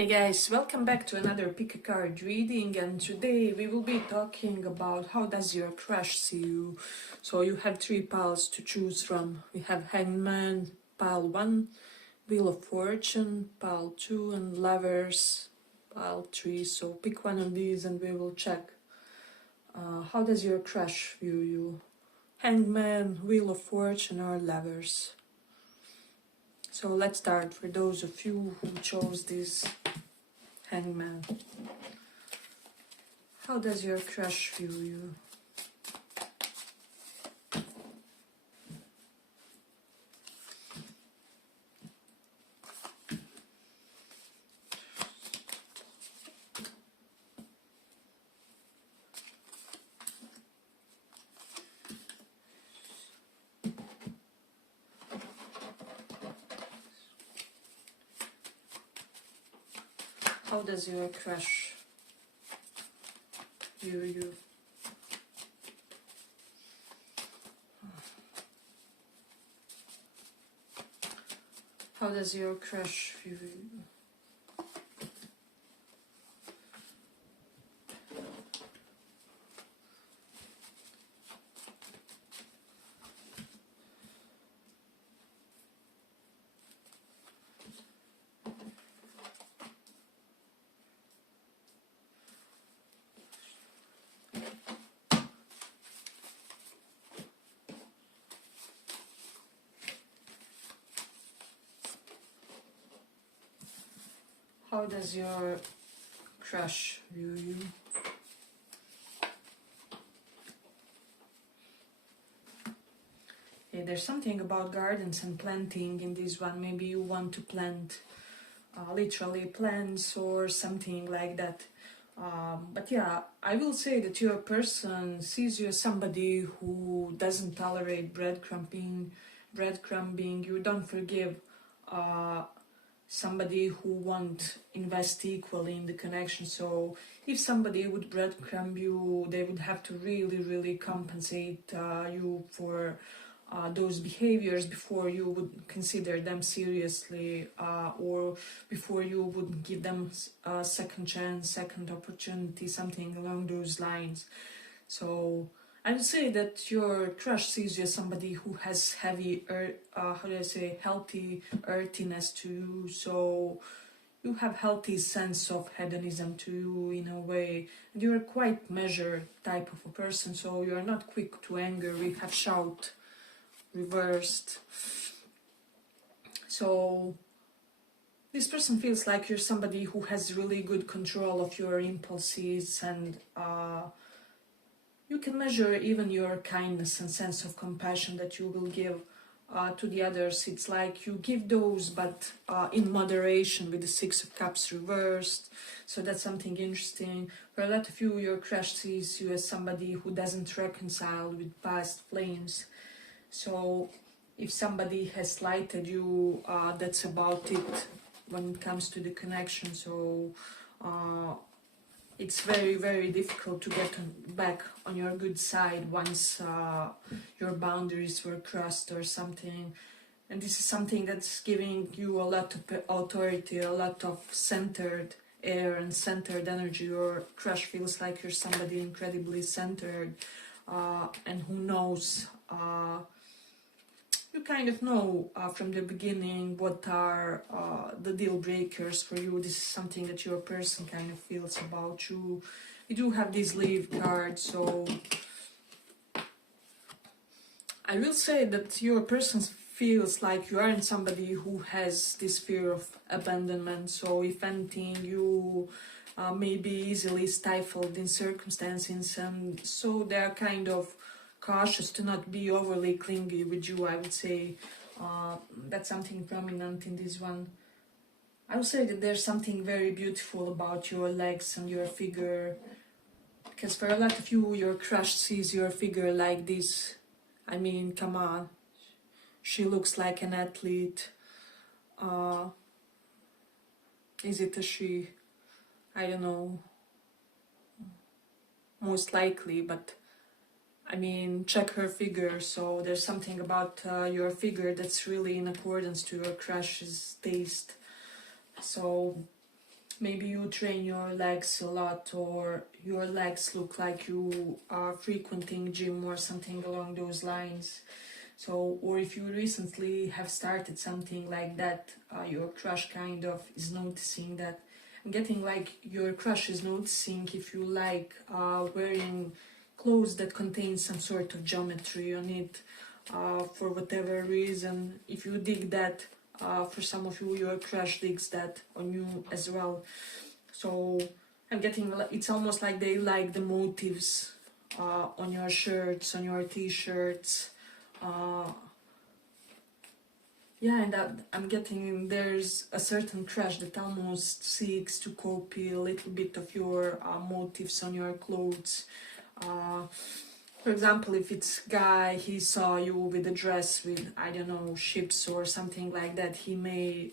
Hey guys, welcome back to another pick a card reading, and today we will be talking about how does your crush see you. So you have three piles to choose from. We have Hangman, pile 1, Wheel of Fortune, pile 2, and Lovers, pile 3. So pick one of these and we will check how does your crush view you. Hangman, Wheel of Fortune, or Lovers. So let's start for those of you who chose this Hangman. How does your crush view you? How does your crush view you? How does your crush view you? How does your crush view you? Okay, there's something about gardens and planting in this one. Maybe you want to plant literally plants or something like that. But yeah, I will say that your person sees you as somebody who doesn't tolerate breadcrumbing. You don't forgive somebody who won't invest equally in the connection. So if somebody would breadcrumb you, they would have to really compensate you for those behaviors before you would consider them seriously, or before you would give them a second chance, second opportunity, something along those lines. So I would say that your crush sees you as somebody who has healthy earthiness to you. So you have healthy sense of hedonism to you in a way. And you're a quite measured type of a person, so you're not quick to anger. We have shout reversed. So this person feels like you're somebody who has really good control of your impulses, and you can measure even your kindness and sense of compassion that you will give to the others. It's like you give those, but in moderation, with the Six of Cups reversed. So that's something interesting. For a lot of you, your crush sees you as somebody who doesn't reconcile with past flames. So if somebody has slighted you, that's about it when it comes to the connection. So it's very difficult to get back on your good side once your boundaries were crossed or something. And this is something that's giving you a lot of authority, a lot of centered air and centered energy. Your crush feels like you're somebody incredibly centered, and who knows, you kind of know from the beginning what are the deal breakers for you. This is something that your person kind of feels about you. You do have this leave card, so I will say that your person feels like you aren't somebody who has this fear of abandonment. So if anything, you may be easily stifled in circumstances, and so they are kind of cautious to not be overly clingy with you, I would say. That's something prominent in this one. I would say that there's something very beautiful about your legs and your figure, because for a lot of you, your crush sees your figure like this. I mean, come on, she looks like an athlete. Is it a she? I don't know. Most likely, but I mean, check her figure. So there's something about your figure that's really in accordance to your crush's taste. So maybe you train your legs a lot, or your legs look like you are frequenting gym or something along those lines. So, or if you recently have started something like that, your crush kind of is noticing that. I'm getting like your crush is noticing if you like wearing clothes that contain some sort of geometry on it, for whatever reason. If you dig that, for some of you, your crush digs that on you as well. So I'm getting, it's almost like they like the motifs on your shirts, on your t-shirts. Yeah, and I'm getting there's a certain crush that almost seeks to copy a little bit of your motifs on your clothes. For example, if it's guy, he saw you with a dress with, I don't know, ships or something like that, he may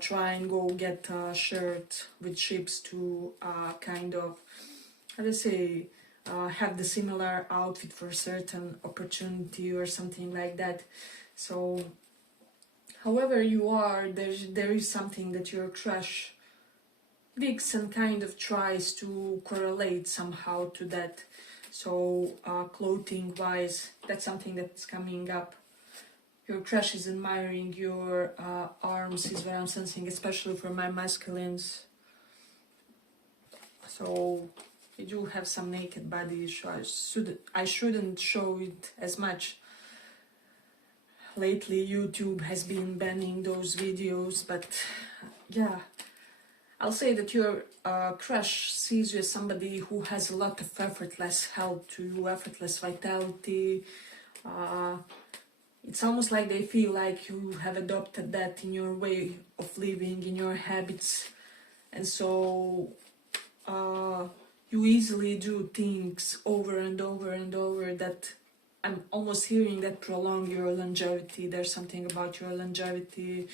try and go get a shirt with ships to kind of, how to say, have the similar outfit for a certain opportunity or something like that. So, however you are, there is something that your crush digs and kind of tries to correlate somehow to that. So, clothing wise, that's something that's coming up. Your crush is admiring your arms, is what I'm sensing, especially for my masculines. So, you do have some naked body, so I shouldn't show it as much. Lately, YouTube has been banning those videos, but yeah. I'll say that your crush sees you as somebody who has a lot of effortless health to you, effortless vitality. It's almost like they feel like you have adopted that in your way of living, in your habits. And so you easily do things over and over and over that I'm almost hearing that prolong your longevity. There's something about your longevity.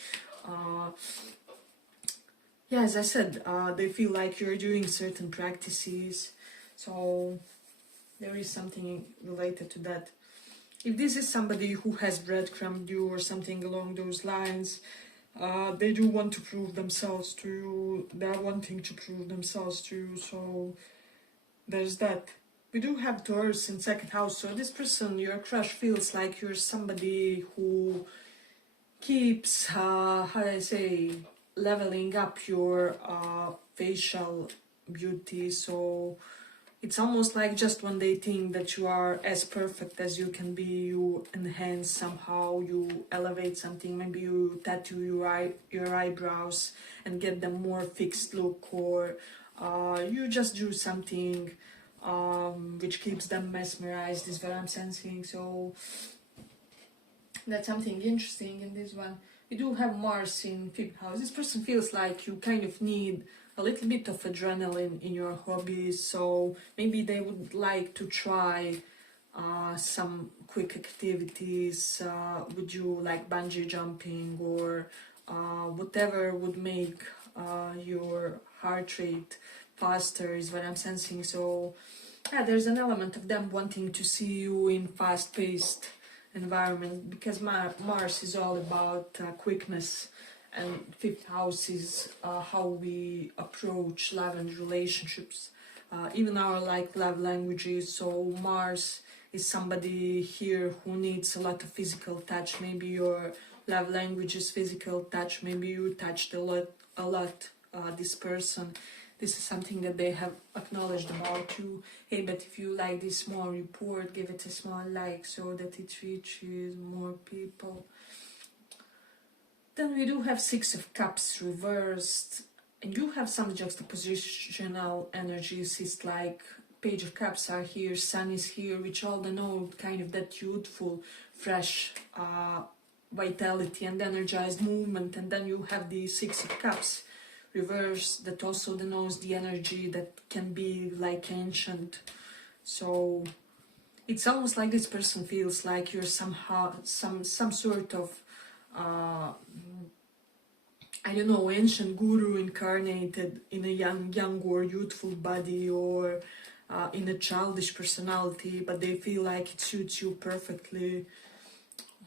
Yeah, as I said, they feel like you're doing certain practices, so there is something related to that. If this is somebody who has breadcrumbed you or something along those lines, they do want to prove themselves to you, they're wanting to prove themselves to you, so there's that. We do have Taurus in second house, so this person, your crush, feels like you're somebody who keeps, how do I say, leveling up your facial beauty. So it's almost like just when they think that you are as perfect as you can be, you enhance somehow, you elevate something, maybe you tattoo your eyebrows and get them more fixed look, or you just do something which keeps them mesmerized, is what I'm sensing. So that's something interesting in this one. We do have Mars in fifth house. This person feels like you kind of need a little bit of adrenaline in your hobbies, so maybe they would like to try some quick activities with you, like bungee jumping or whatever would make your heart rate faster, is what I'm sensing. So yeah, there's an element of them wanting to see you in fast-paced environment, because Mars is all about quickness, and fifth house is how we approach love and relationships, even our love languages. So Mars is somebody here who needs a lot of physical touch. Maybe your love language is physical touch, maybe you touched a lot this person. This is something that they have acknowledged about you. Hey, but if you like this small report, give it a small like so that it reaches more people. Then we do have Six of Cups reversed, and you have some juxtapositional energies. It's like Page of Cups are here, Sun is here, which all denote kind of that youthful, fresh vitality and energized movement. And then you have the Six of Cups reverse that also denotes the energy that can be like ancient. So it's almost like this person feels like you're somehow some sort of I don't know, ancient guru incarnated in a young or youthful body, or in a childish personality, but they feel like it suits you perfectly.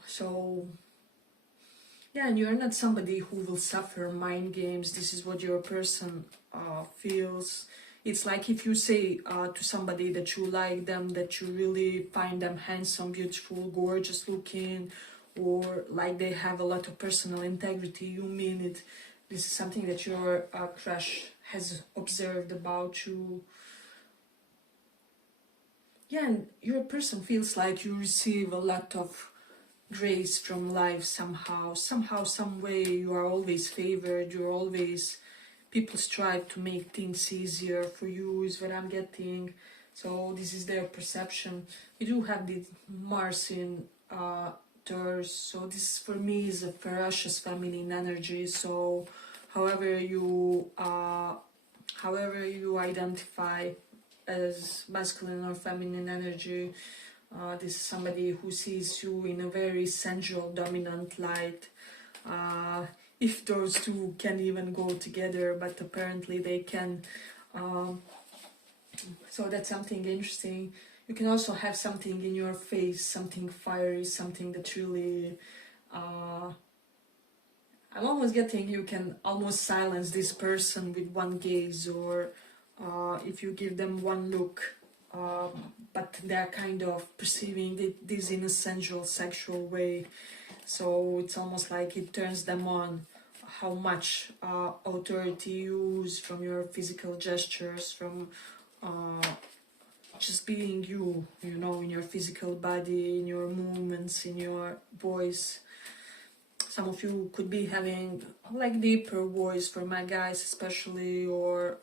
So Yeah, and you're not somebody who will suffer mind games. This is what your person feels. It's like if you say to somebody that you like them, that you really find them handsome, beautiful, gorgeous looking, or like they have a lot of personal integrity, you mean it. This is something that your crush has observed about you. Yeah, and your person feels like you receive a lot of grace from life somehow, some way. You are always favored, you're always, people strive to make things easier for you, is what I'm getting. So this is their perception. We do have the Mars in Taurus, so this for me is a ferocious feminine energy. So however you identify as masculine or feminine energy, this is somebody who sees you in a very sensual, dominant light. If those two can even go together, but apparently they can. So that's something interesting. You can also have something in your face, something fiery, something that really... I'm almost getting you can almost silence this person with one gaze, or if you give them one look. But they're kind of perceiving this in a sensual, sexual way. So it's almost like it turns them on, how much authority you use from your physical gestures, from just being you, you know, in your physical body, in your movements, in your voice. Some of you could be having like deeper voice, for my guys especially, or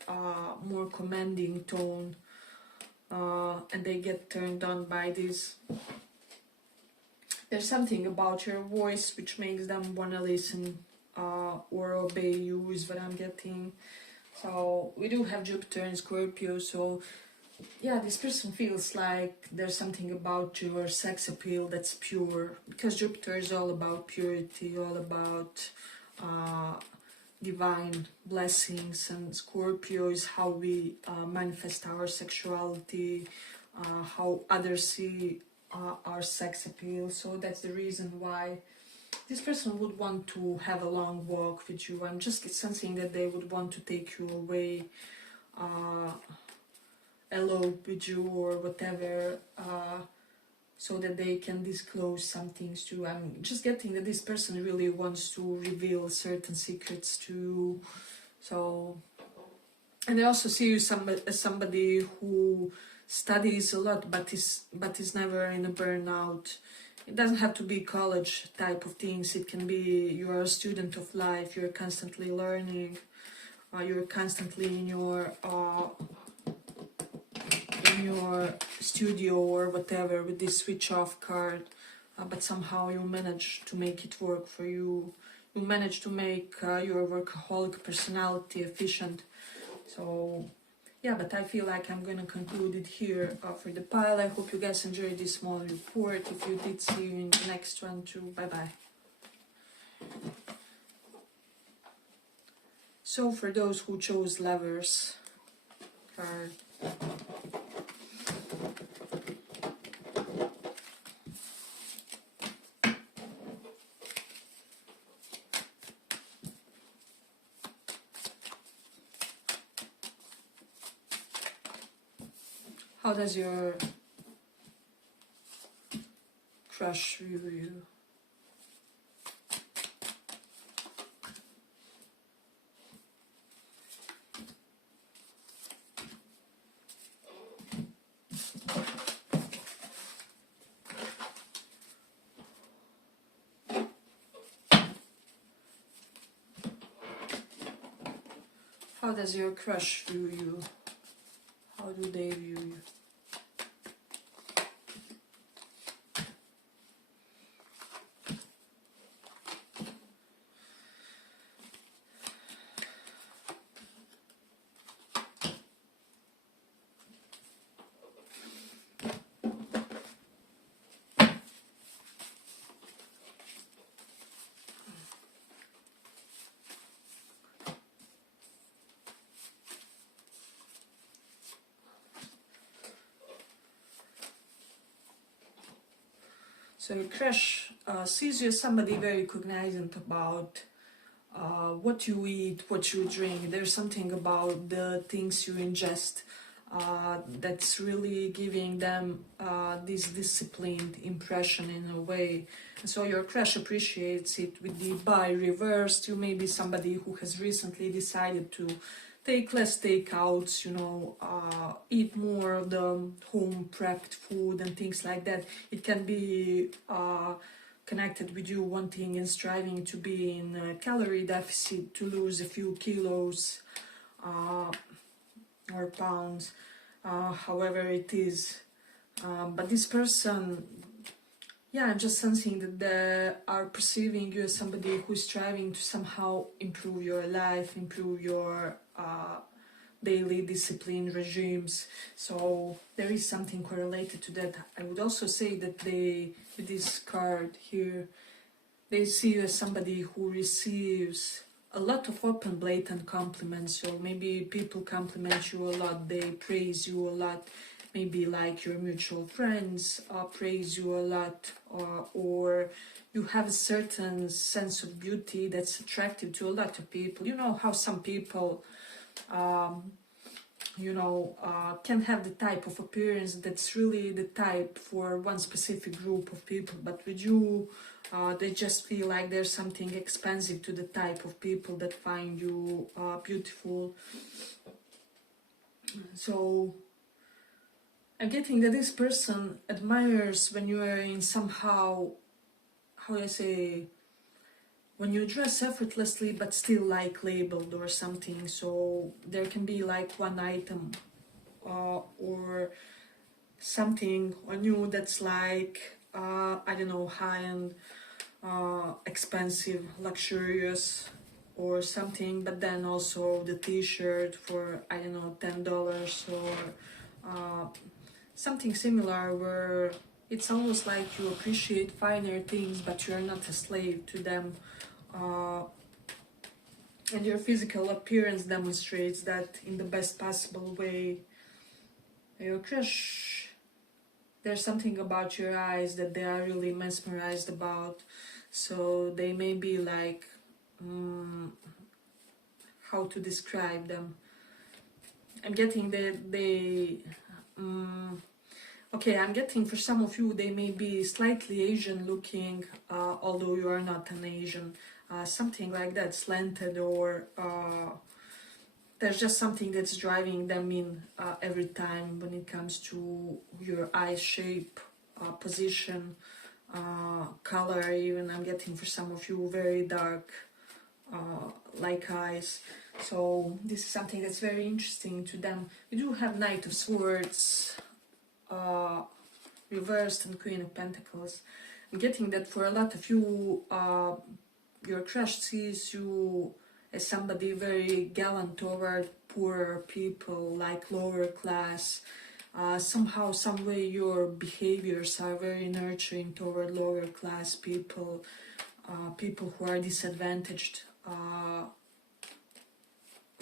more commanding tone. And they get turned on by this. There's something about your voice which makes them want to listen or obey you, is what I'm getting. So we do have Jupiter in Scorpio, so yeah, this person feels like there's something about your sex appeal that's pure, because Jupiter is all about purity, all about divine blessings, and Scorpio is how we manifest our sexuality, how others see our sex appeal. So that's the reason why this person would want to have a long walk with you. I'm just sensing that they would want to take you away, elope with you or whatever, so that they can disclose some things to you. I'm just getting that this person really wants to reveal certain secrets to you. So, and I also see you as somebody who studies a lot, but is never in a burnout. It doesn't have to be college type of things. It can be you're a student of life. You're constantly learning. You're constantly in your studio or whatever with this switch off card, but somehow you manage to make it work for you. You manage to make your workaholic personality efficient. So yeah, but I feel like I'm gonna conclude it here for the pile. I hope you guys enjoyed this small report. If you did, see you in the next one too. Bye bye. So for those who chose Lovers card, how does your crush view you? How does your crush view you? How do they view you? So your crush sees you as somebody very cognizant about what you eat, what you drink. There's something about the things you ingest that's really giving them this disciplined impression in a way. And so your crush appreciates it. With the by reversed, you may be somebody who has recently decided to take less takeouts, eat more of the home prepped food and things like that. It can be connected with you wanting and striving to be in a calorie deficit, to lose a few kilos or pounds, however it is. But this person, yeah, I'm just sensing that they are perceiving you as somebody who's striving to somehow improve your life, improve your daily discipline regimes. So there is something correlated to that. I would also say that they, with this card here, they see you as somebody who receives a lot of open, blatant compliments. So maybe people compliment you a lot, they praise you a lot. Maybe like your mutual friends praise you a lot, or you have a certain sense of beauty that's attractive to a lot of people. You know how some people can have the type of appearance that's really the type for one specific group of people, but with you they just feel like there's something expensive to the type of people that find you beautiful. So I'm getting that this person admires when you are in somehow, how do I say, when you dress effortlessly but still like labeled or something. So there can be like one item or something on you that's like, I don't know, high-end, expensive, luxurious or something, but then also the t-shirt for, I don't know, $10 or something similar, where it's almost like you appreciate finer things but you're not a slave to them. And your physical appearance demonstrates that in the best possible way. Your crush, there's something about your eyes that they are really mesmerized about. So they may be like, how to describe them. I'm getting that they, okay, I'm getting for some of you they may be slightly Asian looking, although you are not an Asian. Something like that, slanted, or there's just something that's driving them in every time when it comes to your eye shape, position, color. Even I'm getting for some of you very dark like eyes. So this is something that's very interesting to them. We do have Knight of Swords reversed and Queen of Pentacles. I'm getting that for a lot of you, your crush sees you as somebody very gallant toward poorer people, like lower class. Somehow, some way your behaviors are very nurturing toward lower class people, people who are disadvantaged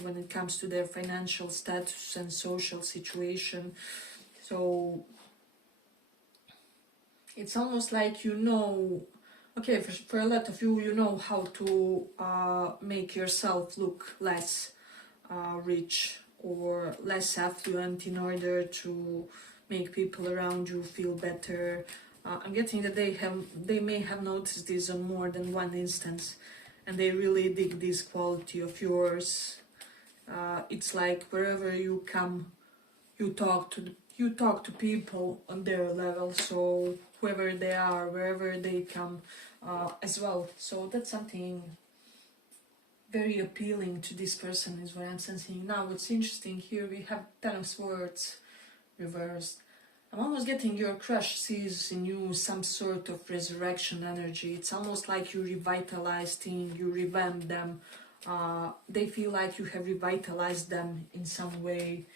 when it comes to their financial status and social situation. So it's almost like okay, for a lot of you, you know how to make yourself look less rich or less affluent in order to make people around you feel better. I'm getting that they may have noticed this on more than one instance, and they really dig this quality of yours. It's like wherever you come, you talk to people on their level. So whoever they are, wherever they come, as well. So that's something very appealing to this person, is what I'm sensing. Now what's interesting here, we have Ten of Swords reversed. I'm almost getting your crush sees in you some sort of resurrection energy. It's almost like you revitalized things, you revamped them. They feel like you have revitalized them in some way.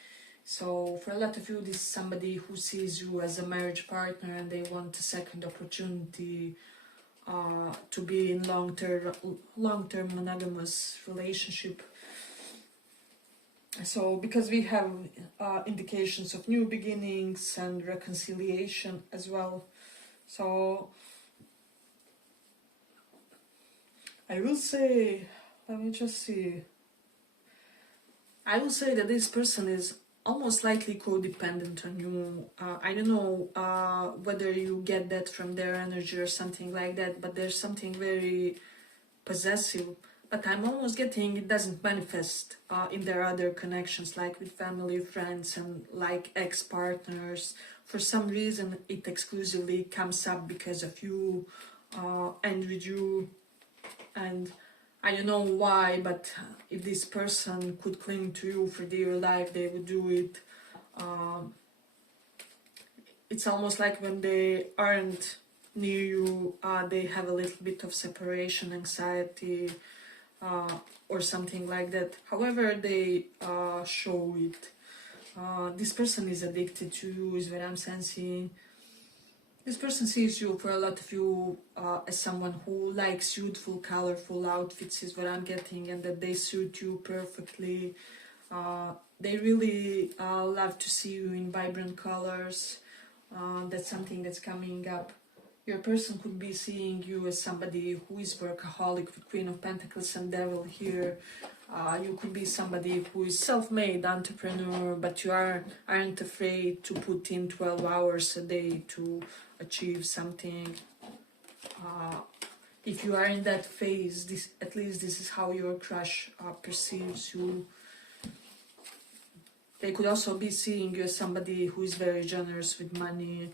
So for a lot of you, this is somebody who sees you as a marriage partner and they want a second opportunity to be in long-term monogamous relationship. So because we have indications of new beginnings and reconciliation as well. So I will say, let me just see. I will say that this person is almost likely codependent on you. I don't know whether you get that from their energy or something like that, but there's something very possessive. But I'm almost getting it doesn't manifest in their other connections, like with family, friends, and like ex-partners. For some reason, it exclusively comes up because of you and with you. And I don't know why, but if this person could cling to you for their life, they would do it. Um, it's almost like when they aren't near you, they have a little bit of separation anxiety or something like that. However, they show it. This person is addicted to you, is what I'm sensing. This person sees you, for a lot of you, as someone who likes youthful, colorful outfits, is what I'm getting, and that they suit you perfectly. They really love to see you in vibrant colors. That's something that's coming up. Your person could be seeing you as somebody who is workaholic, with Queen of Pentacles and Devil here. You could be somebody who is self-made entrepreneur, but you aren't afraid to put in 12 hours a day to achieve something. If you are in that phase, at least this is how your crush perceives you. They could also be seeing you as somebody who is very generous with money,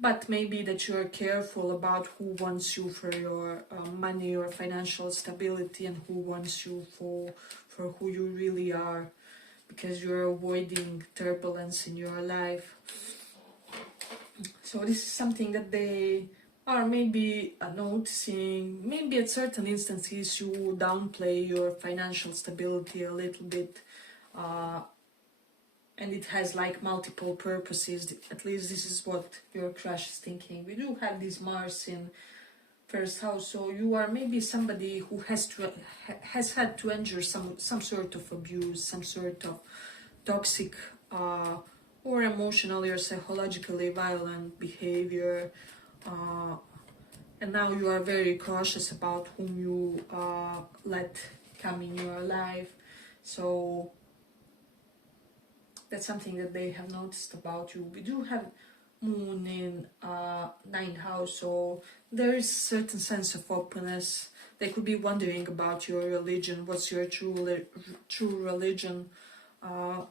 but maybe that you are careful about who wants you for your money or financial stability, and who wants you for who you really are, because you're avoiding turbulence in your life. So this is something that they are maybe noticing. Maybe at certain instances you downplay your financial stability a little bit, and it has like multiple purposes. At least this is what your crush is thinking. We do have this Mars in first house, so you are maybe somebody who has had to endure some sort of abuse, some sort of toxic or emotionally or psychologically violent behavior, and now you are very cautious about whom you let come in your life. So that's something that they have noticed about you. We do have Moon in ninth house, so there is a certain sense of openness. They could be wondering about your religion. What's your true religion?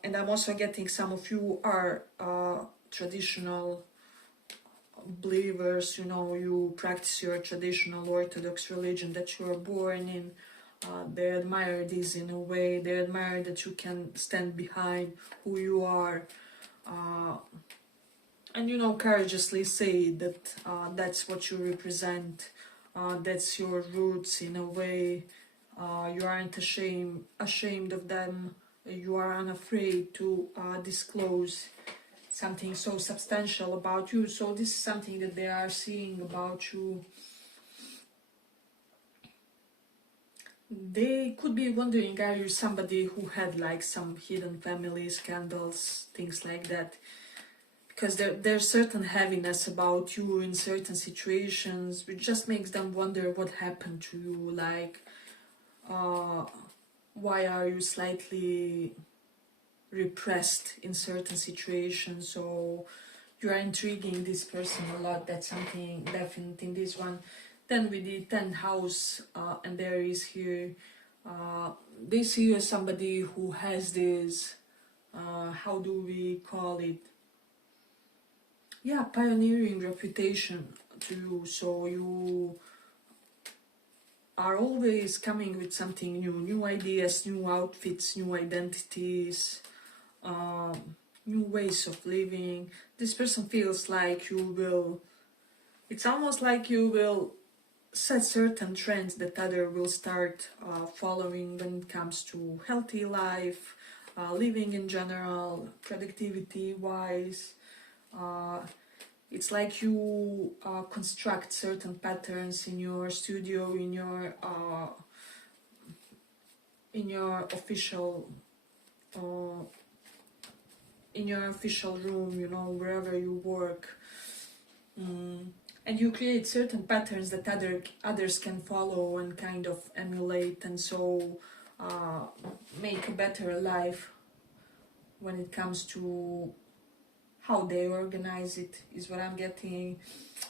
And I'm also getting some of you are traditional believers. You know, you practice your traditional Orthodox religion that you are born in. They admire this in a way. They admire that you can stand behind who you are, and you know, courageously say that that's what you represent. That's your roots in a way. You aren't ashamed of them. You are unafraid to disclose something so substantial about you. So this is something that they are seeing about you. They could be wondering, are you somebody who had like some hidden family scandals, things like that? Because there's certain heaviness about you in certain situations, which just makes them wonder what happened to you. Like, why are you slightly repressed in certain situations? So you are intriguing this person a lot. That's something definite in this one. Then with the 10th house, and there is here, they see you as somebody who has this, how do we call it? Yeah, pioneering reputation to you. So you are always coming with something new ideas, new outfits, new identities, new ways of living. This person feels like you will, it's almost like you will set certain trends that other will start following when it comes to healthy life, living in general, productivity wise. It's like you construct certain patterns in your studio, in your official room, you know, wherever you work. and you create certain patterns that others can follow and kind of emulate, and so make a better life when it comes to how they organize it, is what I'm getting.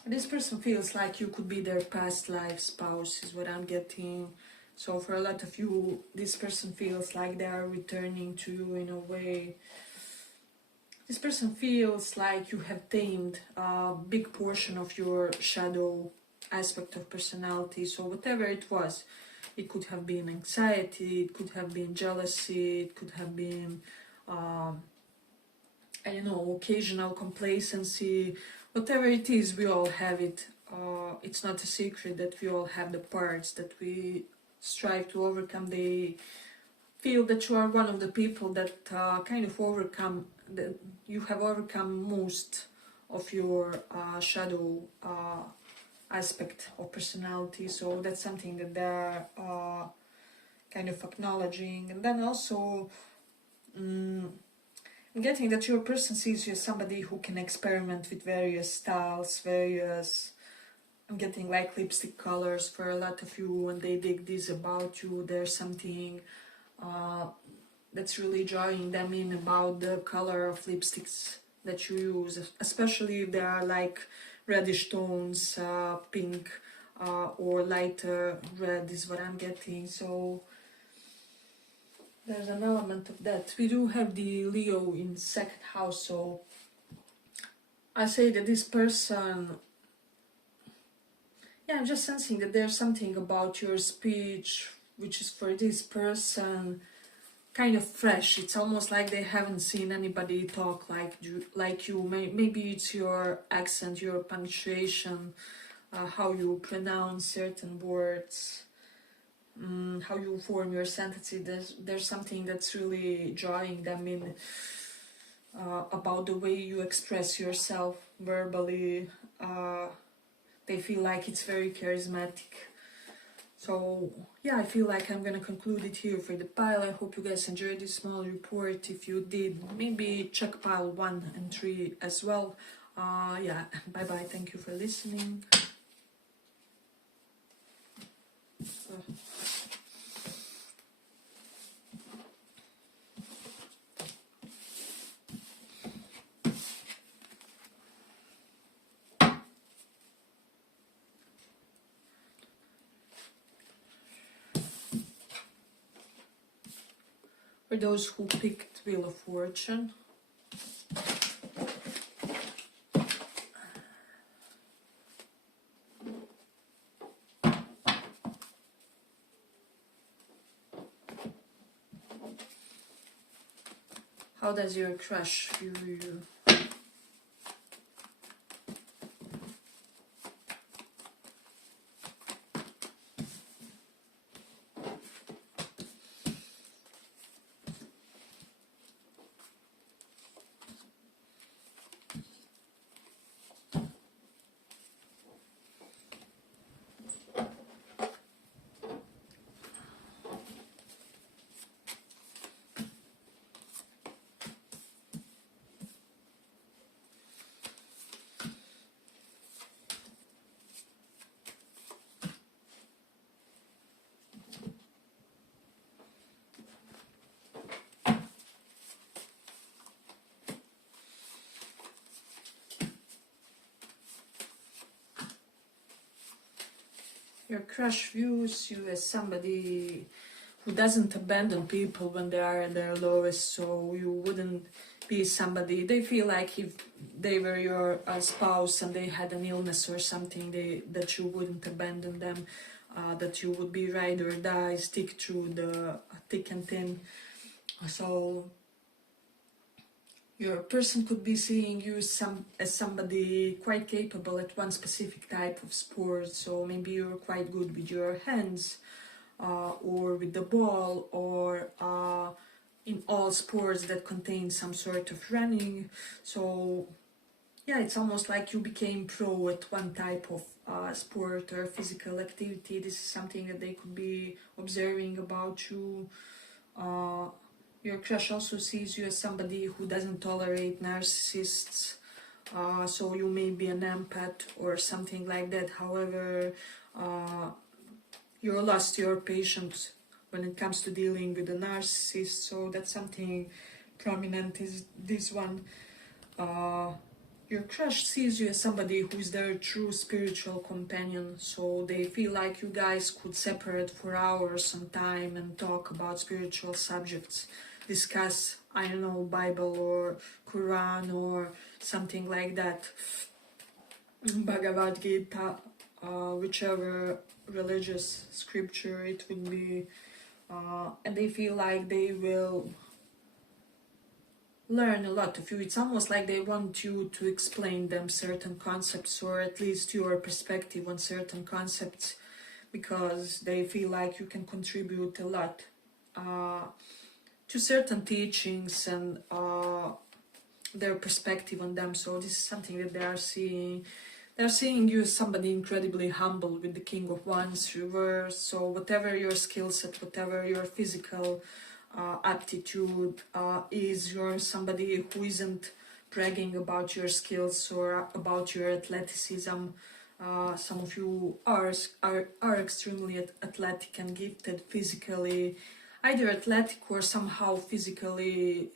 This person feels like you could be their past life spouse, is what I'm getting. So for a lot of you, this person feels like they are returning to you in a way. This person feels like you have tamed a big portion of your shadow aspect of personality. So whatever it was, it could have been anxiety, it could have been jealousy, it could have been I don't know, occasional complacency, whatever it is, we all have it. It's not a secret that we all have the parts that we strive to overcome. They feel that you are one of the people that kind of overcome, that you have overcome most of your shadow aspect of personality. So that's something that they're kind of acknowledging. And then also, I'm getting that your person sees you as somebody who can experiment with various styles, I'm getting like lipstick colors for a lot of you, and they dig this about you. There's something that's really drawing them in about the color of lipsticks that you use, especially if they are like reddish tones, pink, or lighter red is what I'm getting. So there's an element of that. We do have the Leo in second house, so I say that this person, yeah, I'm just sensing that there's something about your speech which is for this person kind of fresh. It's almost like they haven't seen anybody talk like you. Maybe it's your accent, your punctuation, how you pronounce certain words. How you form your sentences. There's something that's really drawing them in about the way you express yourself verbally. They feel like it's very charismatic. So yeah, I feel like I'm gonna conclude it here for the pile. I hope you guys enjoyed this small report. If you did, maybe check pile 1 and 3 as well. Yeah, bye bye. Thank you for listening. For those who picked Wheel of Fortune, how does your crush view you? Your crush views you as somebody who doesn't abandon people when they are at their lowest, so you wouldn't be somebody, they feel like if they were your spouse and they had an illness or something, that you wouldn't abandon them, that you would be ride or die, stick through the thick and thin. So your person could be seeing you as somebody quite capable at one specific type of sport. So maybe you're quite good with your hands, or with the ball, or in all sports that contain some sort of running. So yeah, it's almost like you became pro at one type of sport or physical activity. This is something that they could be observing about you. Your crush also sees you as somebody who doesn't tolerate narcissists, so you may be an empath or something like that. However, you lost your patience when it comes to dealing with a narcissist, so that's something prominent is this one. Your crush sees you as somebody who is their true spiritual companion, so they feel like you guys could separate for hours on time and talk about spiritual subjects, discuss, I don't know, Bible or Quran or something like that, Bhagavad Gita, whichever religious scripture it would be, and they feel like they will learn a lot of you. It's almost like they want you to explain them certain concepts, or at least your perspective on certain concepts, because they feel like you can contribute a lot to certain teachings and their perspective on them. So this is something that they are seeing. They're seeing you as somebody incredibly humble with the King of Wands reversed. So whatever your skill set, whatever your physical aptitude is, you're somebody who isn't bragging about your skills or about your athleticism. Some of you are extremely athletic and gifted physically, either athletic or somehow physically.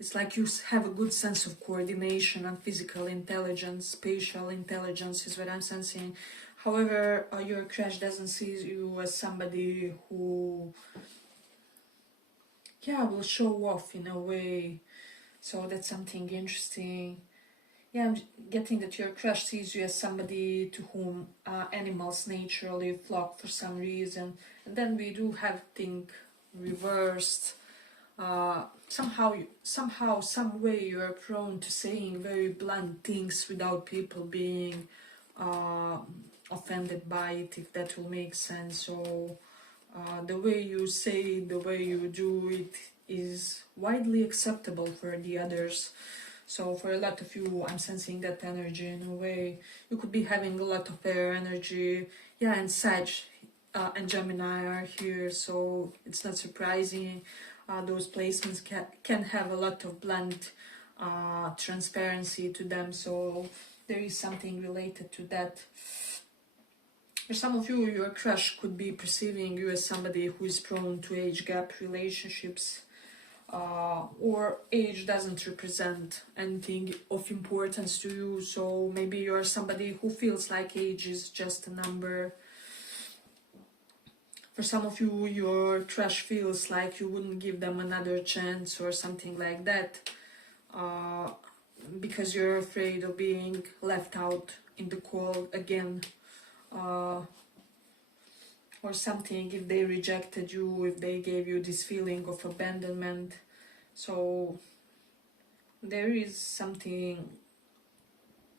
It's like you have a good sense of coordination and physical intelligence, spatial intelligence is what I'm sensing. However, your crush doesn't see you as somebody who, yeah, will show off in a way. So that's something interesting. Yeah, I'm getting that your crush sees you as somebody to whom animals naturally flock for some reason. And then we do have things reversed. Somehow, some way you are prone to saying very blunt things without people being offended by it, if that will make sense. So the way you say it, the way you do it is widely acceptable for the others. So for a lot of you, I'm sensing that energy in a way. You could be having a lot of air energy. Yeah, and Sag and Gemini are here, so it's not surprising. Those placements can have a lot of blunt transparency to them, so there is something related to that. For some of you, your crush could be perceiving you as somebody who is prone to age gap relationships, or age doesn't represent anything of importance to you, so maybe you're somebody who feels like age is just a number. For some of you, your crush feels like you wouldn't give them another chance or something like that, because you're afraid of being left out in the cold again, or something, if they rejected you, if they gave you this feeling of abandonment. So there's something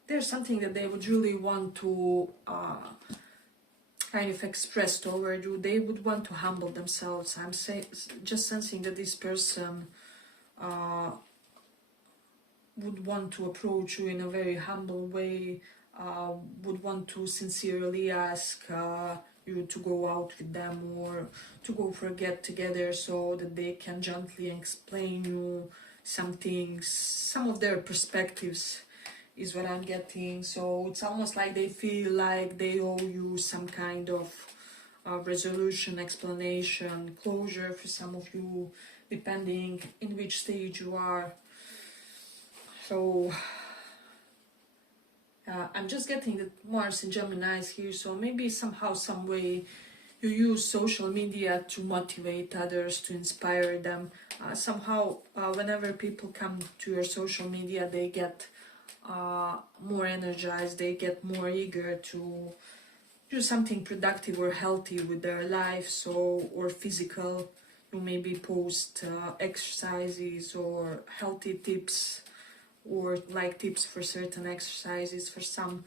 that they would really want to kind of expressed toward you. They would want to humble themselves. I'm just sensing that this person would want to approach you in a very humble way, would want to sincerely ask you to go out with them or to go for a get together, so that they can gently explain you some things, some of their perspectives is what I'm getting. So it's almost like they feel like they owe you some kind of resolution, explanation, closure for some of you, depending in which stage you are. So I'm just getting that Mars and Gemini is here, so maybe somehow, some way you use social media to motivate others, to inspire them. Somehow, whenever people come to your social media, they get more energized, they get more eager to do something productive or healthy with their life, so, or physical. You maybe post exercises or healthy tips, or like tips for certain exercises for some.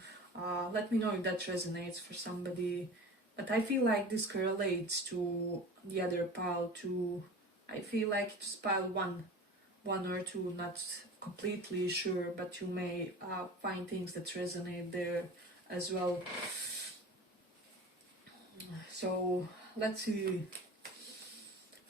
Let me know if that resonates for somebody. But I feel like this correlates to the other pile too. I feel like it's pile one or two, not completely sure, but you may find things that resonate there as well. So let's see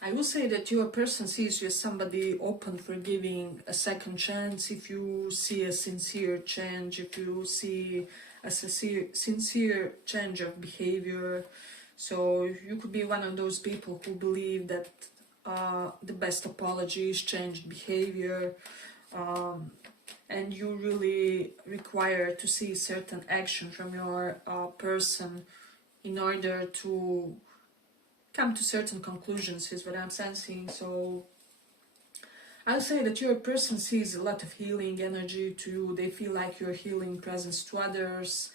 I will say that your person sees you as somebody open for giving a second chance. If you see a sincere change, if you see a sincere change of behavior, so you could be one of those people who believe that the best apology is changed behavior, and you really require to see certain action from your person in order to come to certain conclusions, is what I'm sensing. So I'll say that your person sees a lot of healing energy to you. They feel like you're healing presence to others.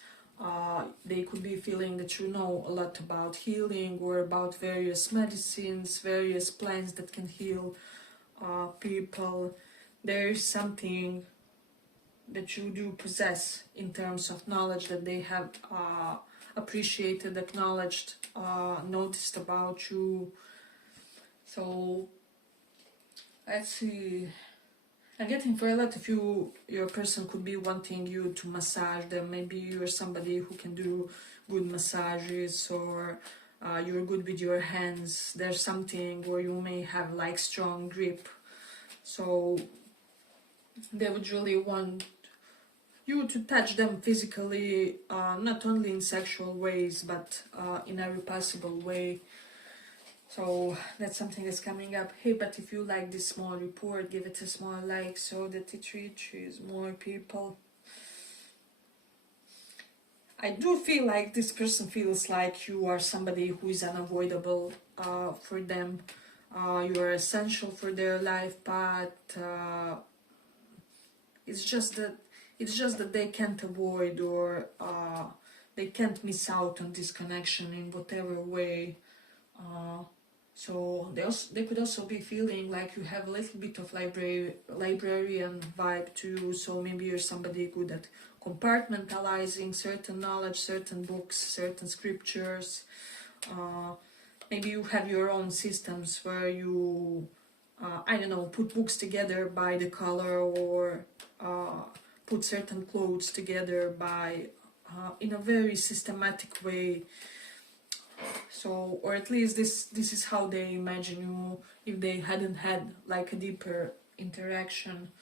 They could be feeling that you know a lot about healing or about various medicines, various plants that can heal people. There is something that you do possess in terms of knowledge that they have appreciated, acknowledged, noticed about you. So let's see. I'm getting for a lot of you, your person could be wanting you to massage them. Maybe you're somebody who can do good massages, or you're good with your hands. There's something where you may have like strong grip. So they would really want you to touch them physically, not only in sexual ways, but in every possible way. So that's something that's coming up. Hey, but if you like this small report, give it a small like so that it reaches more people. I do feel like this person feels like you are somebody who is unavoidable for them. You are essential for their life, but it's just that they can't avoid, or they can't miss out on this connection in whatever way. So they could also be feeling like you have a little bit of librarian vibe too. So maybe you're somebody good at compartmentalizing certain knowledge, certain books, certain scriptures. Maybe you have your own systems where you, I don't know, put books together by the color, or put certain clothes together by in a very systematic way. So, or at least this is how they imagine you if they hadn't had like a deeper interaction.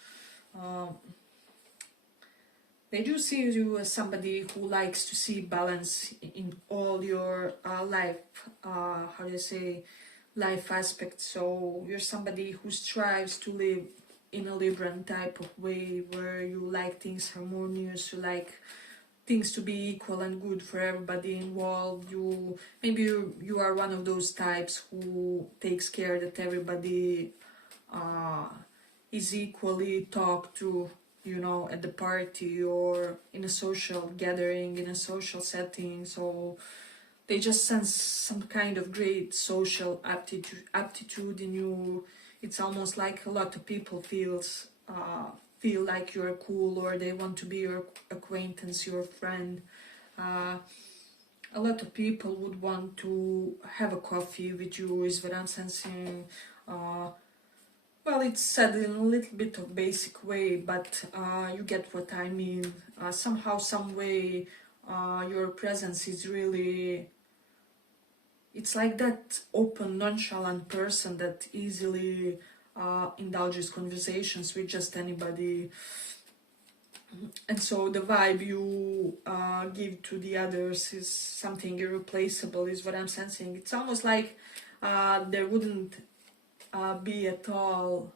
They do see you as somebody who likes to see balance in all your life, how do you say, life aspects. So you're somebody who strives to live in a Libran type of way, where you like things harmonious, you like things to be equal and good for everybody involved. You are one of those types who takes care that everybody is equally talked to, you know, at the party or in a social gathering, in a social setting. So they just sense some kind of great social aptitude in you. It's almost like a lot of people feel like you're cool, or they want to be your acquaintance, your friend. A lot of people would want to have a coffee with you, is what I'm sensing. Well, it's said in a little bit of basic way, but you get what I mean. Somehow, some way, your presence is really... It's like that open, nonchalant person that easily indulges conversations with just anybody. And so the vibe you give to the others is something irreplaceable, is what I'm sensing. It's almost like there wouldn't be at all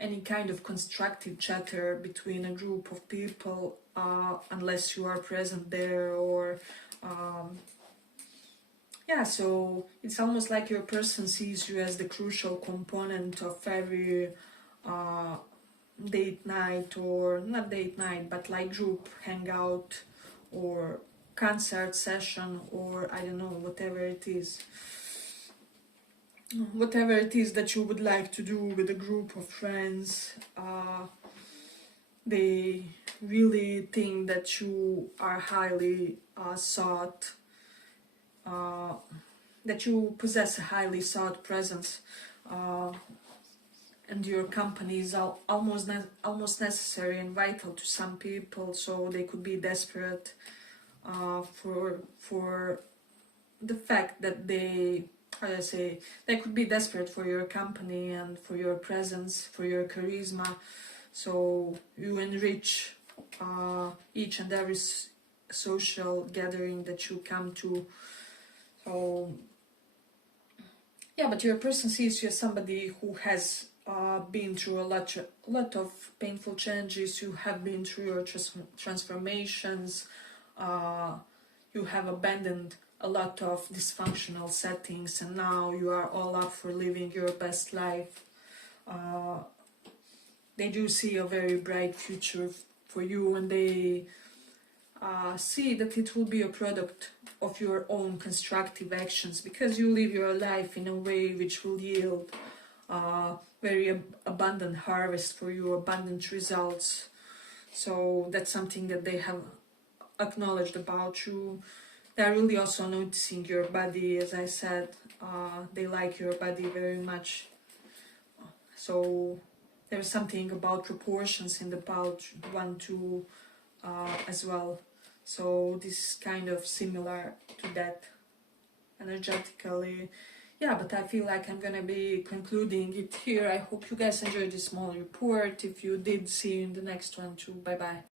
any kind of constructive chatter between a group of people unless you are present there, or yeah, so it's almost like your person sees you as the crucial component of every date night, or not date night, but like group hangout or concert session, or I don't know, whatever it is. Whatever it is that you would like to do with a group of friends, they really think that you are highly sought, that you possess a highly sought presence, and your company is almost necessary and vital to some people. So they could be desperate for the fact that they how do I say, they could be desperate for your company and for your presence, for your charisma. So you enrich each and every social gathering that you come to. So yeah, but your person sees you as somebody who has been through a lot of painful changes. You have been through your transformations. You have abandoned a lot of dysfunctional settings, and now you are all up for living your best life. They do see a very bright future for you, and they see that it will be a product of your own constructive actions, because you live your life in a way which will yield very abundant harvest for you, abundant results. So that's something that they have acknowledged about you. They're really also noticing your body, as I said. They like your body very much. So there's something about proportions in the pouch 1-2 as well. So this is kind of similar to that energetically. Yeah, but I feel like I'm gonna be concluding it here. I hope you guys enjoyed this small report. If you did, see you in the next one too. Bye bye.